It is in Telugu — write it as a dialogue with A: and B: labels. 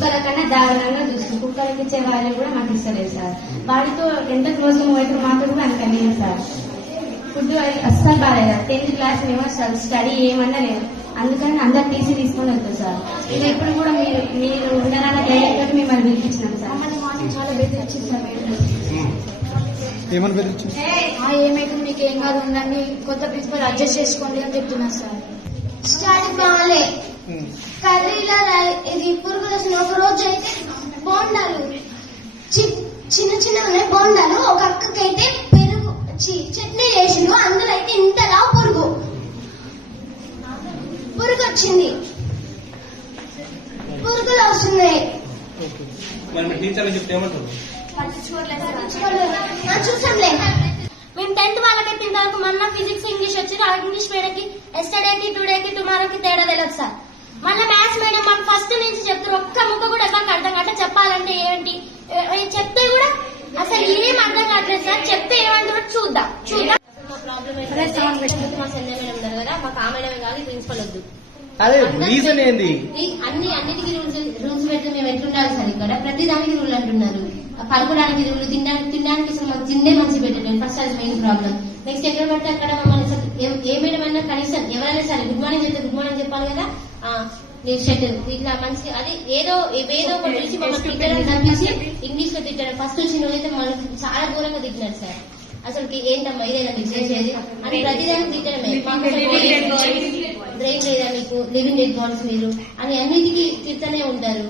A: కుక్కల కన్నా దారుణంగా చూస్తుంది. కుక్కలకి ఇచ్చే వాళ్ళు కూడా మాకు ఇస్తలేదు సార్. వాడితో ఎంత క్లోజ్ పోయితే మాతో కూడా లేదు సార్. ఫుడ్ అది అస్సలు బాగాలేదు టెన్త్ క్లాస్ మేము అసలు స్టడీ ఏమన్నా లేదు. అందుకని అందరు టీసీ తీసుకొని వెళ్తాం సార్. మేము ఎప్పుడు కూడా మీరు మీరు ఉండరాని డైరెక్టర్ మిమ్మల్ని పిలిపించినాం సార్.
B: చాలా బెదిరించింది సార్
C: ఏమని బెదిరించింది?
B: ఆ ఏమైతే మీకు ఏం కాదు ఉండండి. కొత్త ప్రిన్సిపల్ అడ్జస్ట్ చేసుకోండి అని చెప్తున్నారు సార్
D: స్టడీ బాగాలే కర్రీలో రై- ఇది పురుగులు వచ్చిన ఒక రోజు అయితే బోండాలు చి- చిన్న చిన్న బోండాలు ఒక అక్కకైతే పెరుగు చి- చట్నీ చేసిండు అందులో అయితే ఇంతలా పురుగు. పురుగు వచ్చింది పురుగులు వస్తున్నాయి. చూసాంలే
E: మేము టెన్త్ వాళ్ళకి తర్వాత మొన్న ఫిజిక్స్ ఇంగ్లీష్ వచ్చి ఇంగ్లీష్ మేడంకి ఎస్టర్డేకి టుడేకి టుమారోకి తేడా తెలియదు సార్ మళ్ళీ మ్యాథ్స్ మేడం మాకు ఫస్ట్ నుంచి చెప్తారు ఒక్క ముక్క కూడా ఎవరికి అర్థం కావట్లేదు చెప్పాలంటే ఏంటి ఏ- ఏ చెప్తే కూడా అసలు ఏం అర్థం కావట్లేదు సార్ చెప్తే ఏమంటారో చూద్దాం చూద్దాం మా ప్రాబ్లం ఏంటంటే మా సంజయ్ మేడం ఉన్నారు కదా మాకు ఆ మేడమే కాదు ప్రిన్సిపల్ వద్దు.
C: అదే రీజన్ ఏంది?
E: అన్ని అన్నిటికీ రూల్స్ రూల్స్ పెడితే మేము ఎట్లుండాలి సార్ ఇక్కడ? ప్రతి దానికి రూల్ అంటున్నారు. పడుకోవడానికి రూల్ తినడానికి తినడానికి అసలు మాకు తిండే మంచి పెట్టలేదు ఫస్ట్ అది మెయిన్ ప్రాబ్లం నెక్స్ట్ ఎక్కడ పడితే అక్కడ మమ్మల్ని అసలు ఏ- మేడం అయినా కనీసం ఎవరైనా సరే గుడ్ మార్నింగ్ చెప్తే గుడ్ మార్నింగ్ చెప్పాలి కదా? ఆ, నీ షర్ట్ ఇట్లా మంచి అది ఏదో ఏదో ఒకటి పిలిచి మమ్మల్ని తిట్టడం తప్పించి ఇంగ్లీష్లో తిట్టడం. ఫస్ట్ వచ్చిన రోజైతే మనకి చాలా దూరంగా తిట్టినారు సార్. అసలు ఏంటమ్మా ఇదేనా మీరు చేసేది? అని ప్రతిదానికి తిట్టడమే బ్రెయిన్ లేదా. మీకు? లివింగ్ డెడ్ బాడీస్ మీరు? అని అన్నిటికీ తిట్టనే ఉంటారు.